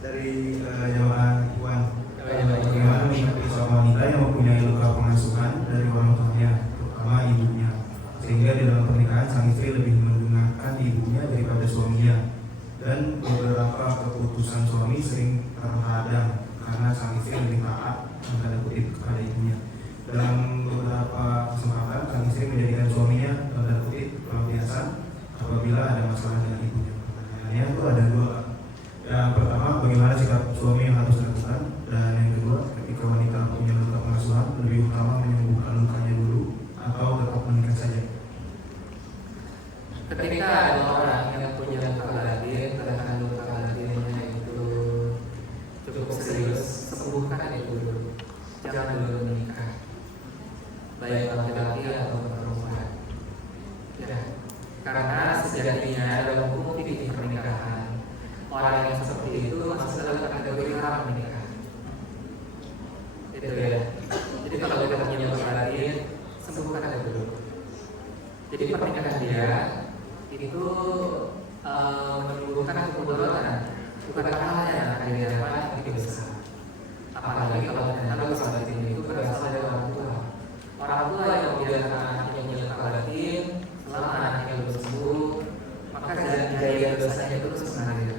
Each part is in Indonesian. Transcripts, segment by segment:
dari jamaah Ikhwan. Bagaimana menyikapi seorang wanita yang mempunyai luka pengasuhan dari orang tuanya, terutama ibunya, sehingga di dalam pernikahan sang istri lebih menggunakan ibunya daripada suaminya, dan beberapa keputusan suami sering terhadang karena sang istri lebih taat tanda kutip kepada ibunya. Dalam beberapa kesempatan sang istri menjadikan suaminya tanda kutip pelampiasan apabila ada masalah dengan ibunya. Pertanyaannya itu ada dua. Yang pertama, bagaimana sikap suami yang harus dilakukan, dan yang kedua, ketika wanita punya luka pengasuhan, lebih utama menyembuhkan lukanya dulu atau tetap menikah saja. Ketika ada orang yang punya luka batin, terkena luka batinnya itu cukup serius, sembuhkan itu dulu. Jangan dulu menikah, baik laki-laki atau perempuan. Ya, karena sejatinya dalam hukum fikih pernikahan, orang yang seperti itu masuk dalam kategori haram menikah. Itu ya. Jadi kalau kita punya luka batin, sembuhkan itu dulu. Jadi pernikahan dia itu menimbulkan kemudaratan, bukan hal yang akan didapat itu besar. Apalagi kalau ternyata luka batin itu berasal dari orang tua. Orang tua yang membiarkan anaknya punya luka batin selama anaknya belum sembuh, maka jaya dosanya itu terus mengalir.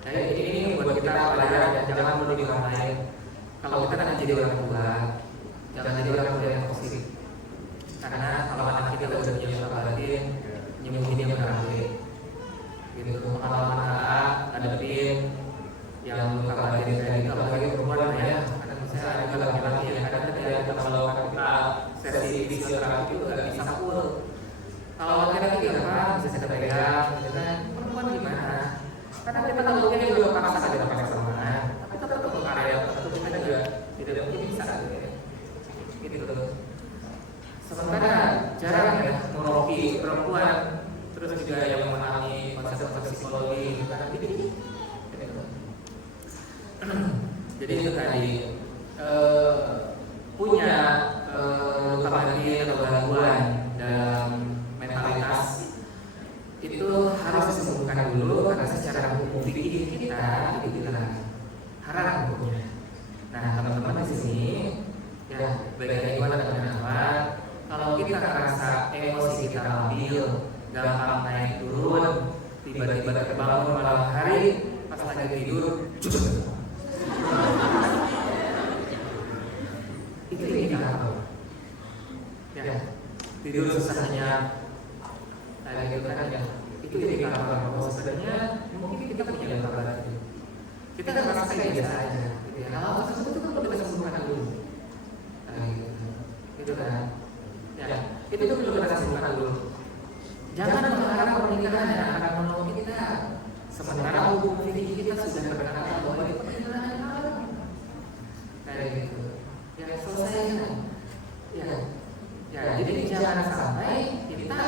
Jadi ini buat kita pelajaran, jangan menuduh orang lain. Kalau kita akan jadi orang tua, jangan jadi orang tua yang toksik. Karena kalau anak kita udah punya luka batin, nyembuhinnya berarti gitu. Pengalaman AA ngadepin yang luka batin kayak gitu, apalagi perempuan ya. Karena saya ada juga laki-laki yang kadang-kadang kalau kita sesi fisioterapi itu nggak bisa full. Kalau laki-laki apa bisa kita pegang, gitu kan? Perempuan gimana? Karena kita tahunya juga paksa kita pakai samaan, tapi tetap untuk area tertentu kita juga tidak mungkin bisa gitu. Sementara jarang ya meroki perempuan, terus juga yang memahami konsep-konsep psikologi karena ini. Jadi itu tadi punya luka batin atau gangguan dalam mentalitas itu harus disembuhkan dulu, karena secara hukum fikih kita itu dilarang, haram hukumnya. Nah teman-teman di sini ya baik gimana teman-teman, kalau kita merasa emosi kita labil, gampang naik turun, tiba-tiba terbangun malam hari pas lagi tidur, itu indikator. Ya, tidur susahnya, kayak gitu kan ya. Itu indikator bahwa sebenarnya mungkin kita punya luka batin. Kita kan merasa kayak biasa aja. Gitu ya. Kalau sesuatu itu kan perlu kita sembuhkan dulu. Gitu kan. Ya, itu perlu kita sembuhkan dulu. Jangan mengharap pernikahan yang akan menolong kita. Sementara hukum fikih kita sudah berkata bahwa itu pernikahan haram. Kayak gitu. Ya selesai. Ya, jadi jangan sampai kita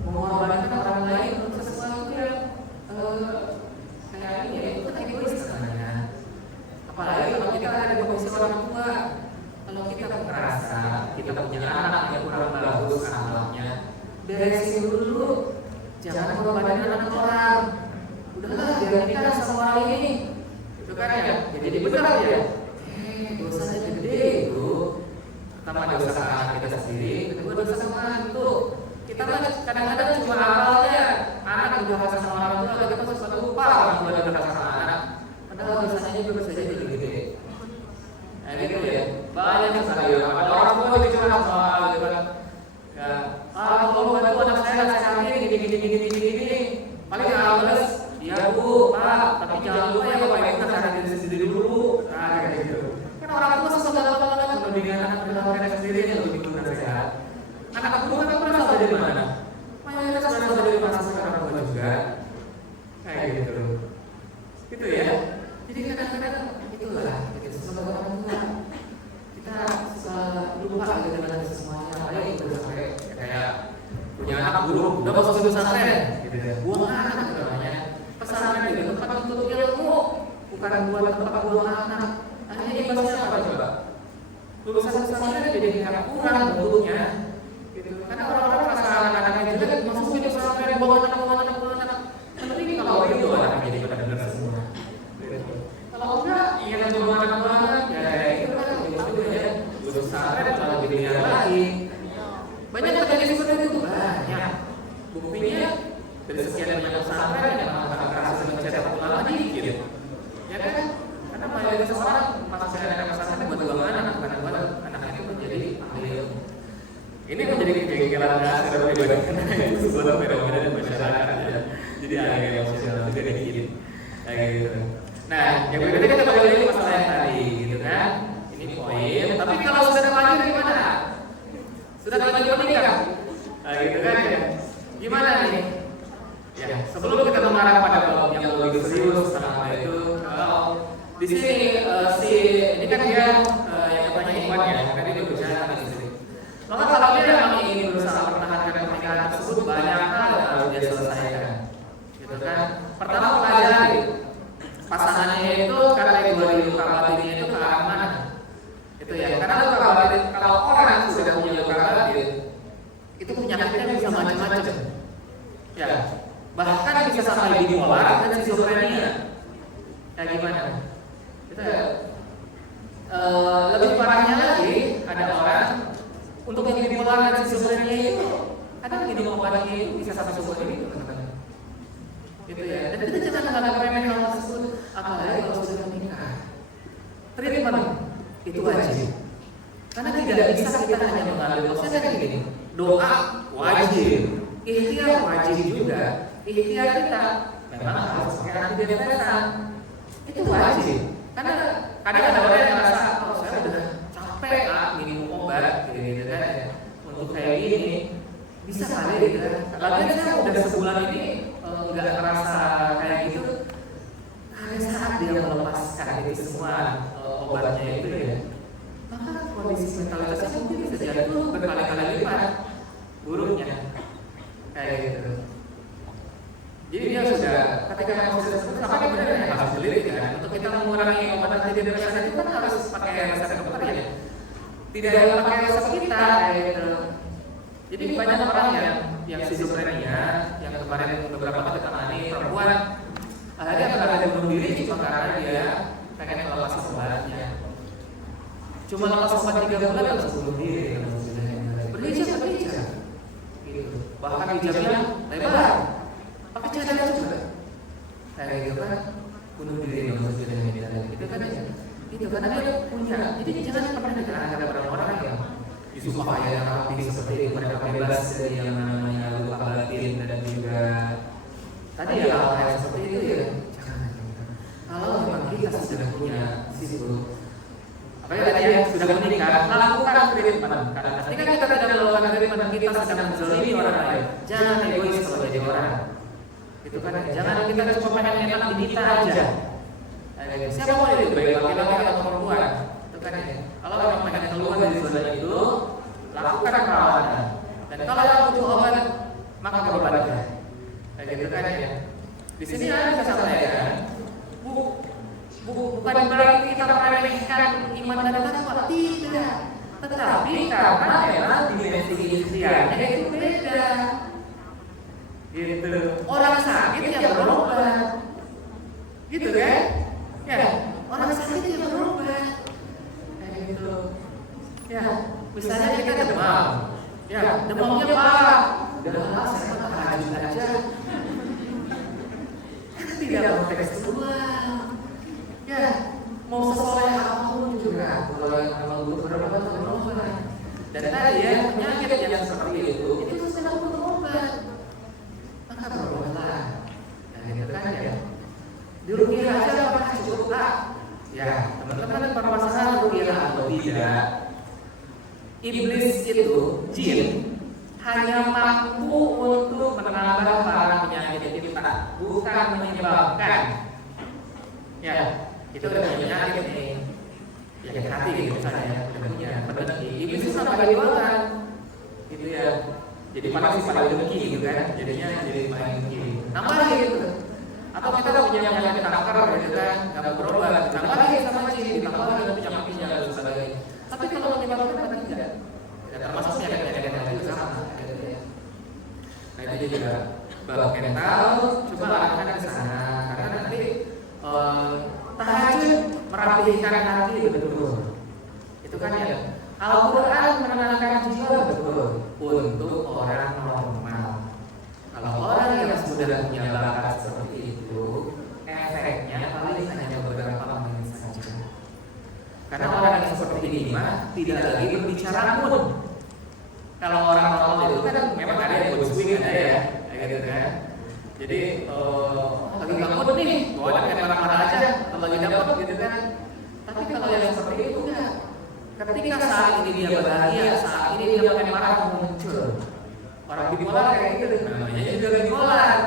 mengorbankan orang lain untuk sesuatu yang kayak ini ya, itu kan egois sebenarnya. Apalagi kalau kita ada di posisi orang tua, kalau kita merasa kita punya anak yang kurang bagus akhlaknya, beresin dulu, jangan mengorbankan anak orang. Udahlah, biar kita sama orang ini, itu kan ya. Jadi benar ya. Dosanya gede itu. Pertama dosa anak kita sendiri, kedua dosa mantu. Kita kan kadang-kadang cuma awalnya anak udah rasa sama orang tua, kita suka lupa orang tua udah rasa sama anak. Padahal dosanya juga bisa jadi gede. Nah gitu ya, banyak sekali ada orang tua yang cuma soal gitu kan. Ya, kalau bantu anak saya gini, paling males. Iya bu, pak, tapi jangan lupa ya bapak ibu kan cari diri sendiri dulu. Nah kayak gitu. Kan orang tua suka gampang mendingan anak mereka sendiri yang lebih benar sehat. Anak aku kan berasal dari mana? Mayoritas berasal dari pasar orang tua juga. Kayak gitu. Gitu ya. Jadi kadang-kadang itulah gitu. Sebagai orang tua kita suka lupa gitu dengan semuanya. Apalagi udah sampai kayak punya anak guru, udah masuk pesantren gitu ya. Buang anak gitu namanya. Pesantren itu tempat untuk ilmu, bukan buat tempat buang anak. Akhirnya imbasnya apa coba? Lulusan pesantren jadi anak kurang bentuknya. Karena orang-orang merasa anak-anaknya jelek, masukin pesantren, bawa anak. Tapi ini kalau itu anaknya jadi benar-benar semua. lagi. Banyak terjadi seperti itu, banyak. Buktinya dari sekian banyak pesantren yang berhasil mencetak ulama dikit, ya kan? Karena mayoritas orang masuk ke pesantren buat dua anak, bukan buat anak itu menjadi ahli. Ini menjadi kegiatan dasar pribadi karena itu sebuah fenomena di masyarakat ya. Jadi agak emosional juga dikit, kayak gitu. Nah, yang berikutnya kita kembali lagi masalah yang tadi, gitu kan? Ini poin. Tapi kalau sudah terlanjur gimana? Sudah terlanjur menikah, nah, gitu kan ya? Gimana nih? Ya, sebelum kita mengarah pada bab yang lebih serius tentang itu, kalau di sini ini kan dia yang katanya Iwan ya, kan dia berbicara di sini. Maka kalau dia memang ingin berusaha mempertahankan pernikahan tersebut, banyak hal yang harus dia selesaikan, gitu kan? Pertama pelajari pasangannya itu kategori luka batinnya itu ke arah mana, itu ya. Karena luka batin, kalau orang sudah punya luka batin, itu penyakitnya bisa macam-macam, ya. Bahkan bisa sampai bipolar dan skizofrenia. Kayak gimana? Itu ya. Lebih parahnya lagi, ada orang untuk yang bipolar dan skizofrenia itu kadang minum obatnya itu bisa sampai seumur hidup, teman-teman. Gitu ya. Dan kita jangan menganggap remeh hal tersebut, apalagi kalau sudah menikah. Treatment itu wajib. Karena tidak bisa kita hanya mengambil maksudnya kayak gini. Doa wajib, ikhtiar wajib juga. Ikhtiar kita memang harus pakai antidepresan, itu wajib. Karena kadang ada orang yang merasa, oh saya udah capek minum obat, gitu kan ya. Untuk kayak gini bisa kali gitu kan. Lalu saya udah sebulan ini nggak ngerasa kayak gitu. Ada saat dia melepaskan itu semua obatnya itu ya, maka kondisi mentalitasnya mungkin bisa jatuh berkali-kali lipat buruknya, kayak gitu. Jadi dia sudah, ketika memang sudah sembuh, apa yang benar yang harus dilihat kan? Untuk kita mengurangi obat antidepresan itu kan harus pakai resep dokter ya. Tidak pakai resep kita, kayak gitu. Jadi banyak orang yang skizofrenia, yang kemarin beberapa kali ditangani perempuan, akhirnya berada bunuh diri cuma karena dia pengen melepas obatnya. Cuma lepas obat 3 bulan langsung bunuh diri. Berhijab, gitu. Bahkan hijabnya lebar. Pakai cadar juga, kayak gitu kan, bunuh diri itu kan ya, itu karena dia punya. Jadi jangan pernah ada orang-orang yang supaya rapi seperti itu, mereka bebas dari yang namanya luka batin dan juga tadi ya hal seperti itu ya. Jangan. Kalau memang kita sudah punya situ, apalagi tadi ya sudah menikah, lakukan treatment. Karena ketika kita tidak melakukan treatment, kita sedang menzalimi orang lain. Jangan egois kalau jadi orang. Itu kan, jangan kita cuma pengen enak di kita aja. Siapa mau itu, baik laki-laki atau perempuan, itu kan ya. Kalau memang pengen keluar dari zona itu, lakukan perawatan. Dan kalau yang butuh obat, maka berobatkan. Kayak gitu kan ya. Di sini ada sampaikan, bukan berarti kita meremehkan iman dan takwa, tidak. Tetapi karena memang dimensi ikhtiarnya itu beda. Gitu. Orang sakit yang berobat, gitu kan? Ya, orang sakit yang berobat, kayak gitu. Ya, misalnya kita demam, ya demamnya parah, udah saya tahajud aja. Tidak mau tekstual, ya mau sesoleh apapun juga, kalau yang memang butuh berobat berobat. Dan tadi ya penyakit yang seperti itu sedang butuh obat. Berobatlah, nah gitu kan ya. Di rupiah aja apakah cukup lah? Ya, teman-teman permasalahan rupiah atau tidak, iblis itu, jin, hanya mampu untuk menambah para penyakit kita, bukan menyebabkan. Ya, itu udah punya penyakit nih, penyakit hati gitu misalnya, udah punya pendengki. Iblis itu sampai dibuat, gitu ya. Jadi paling dengki gitu kan, jadinya jadi paling dengki. Nambah lagi gitu. Atau kita punya penyakit kanker gitu kan, nggak berobat, nambah lagi sama jin, ditambah lagi penyakitnya dan sebagainya. Tapi kalau menyebabkan apa tidak? Ya, termasuk penyakit-penyakit yang lain juga sama. Nah itu juga bab mental, coba arahkan ke sana karena nanti tahajud merapihkan hati betul-betul. Itu kan ya. Al-Quran menenangkan jiwa betul untuk orang normal. Kalau orang yang sudah punya bakat seperti itu, efeknya paling hanya beberapa menit saja. Karena orang yang seperti ini mah tidak lagi berbicara pun. Kalau orang normal itu kan memang ada yang mood swing, ada ya, kayak gitu kan. Jadi lagi gabut nih, bawa kayak marah-marah aja, kalau lagi dapat gitu kan. Tapi kalau yang seperti itu enggak. Ketika saat ini dia bahagia, saat ini dia pakai marah muncul. Orang bipolar kayak gitu, namanya juga bipolar.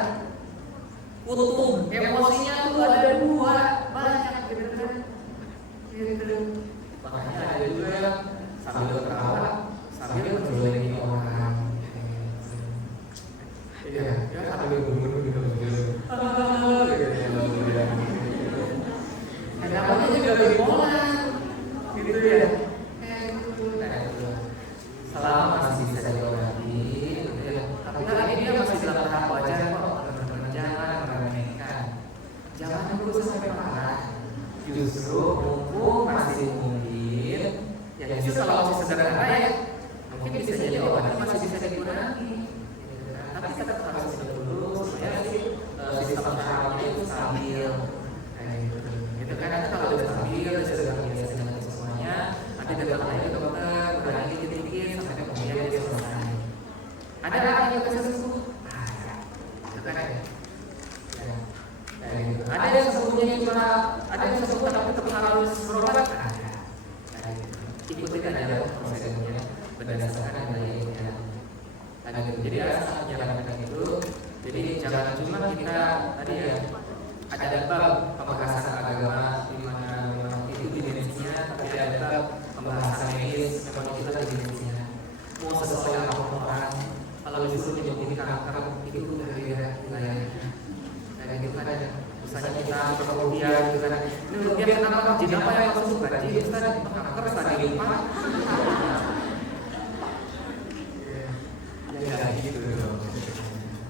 Kutub emosinya tuh ada dua, banyak gitu kan. Gitu. Makanya ada juga sambil ketawa, sambil menjolimi orang. Iya, ya sambil bunuh gitu. Namanya juga bipolar, gitu ya. Selama masih bisa diobati, tapi kali ini dia masih dalam tahap wajar kok. Teman-teman jangan meremehkan, jangan nunggu sampai parah. Justru mumpung masih mungkin, ya justru kalau masih sederhana ya, mungkin bisa jadi obatnya masih bisa dikurangi. Tapi tetap harus dulu supaya sistem sarafnya itu stabil. Itu kan nanti kalau udah stabil, sudah biasa dengan semuanya, nanti datang lagi ke dokter, kurangi dikit-dikit sampai kemudian dia selesai. Ada orang yang bisa sembuh? Ada. Itu kan ada. Ada yang sembuhnya cuma, ada yang sembuh tapi tetap harus berobat? Ada. Ikutin aja prosesnya berdasarkan daya. Jadi saya menyarankan itu. Jadi jangan cuma kita tadi ya ada bab pembahasan agama di mana memang itu dimensinya, tapi ada bab pembahasan medis memang itu ada dimensinya. Mau sesuai apapun orang, kalau disuruh menyembuhkan kanker itu udah beda wilayahnya. Dan itu kan misalnya kita berfobian gitu kan, ini rupiah kenapa jin apa yang masuk gaji Ustaz, kanker stadium 4. Ya gitu dong.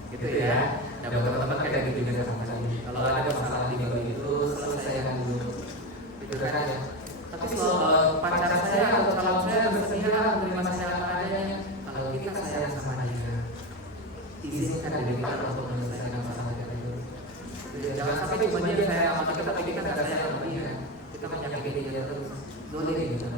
Gitu ya. Nah, teman-teman kayak gitu juga sama sekali. Kalau ada masalah di bawah itu selesaikan dulu. Itu kan ya. Tapi kalau pacar saya atau calon saya bersedia menerima saya apa adanya, kalau kita sayang sama dia, izinkan diri kita untuk menyelesaikan masalah itu. Jangan sampai cuma dia sayang sama kita, tapi kita nggak sayang sama dia. Kita menyakiti dia terus. Zolim gitu.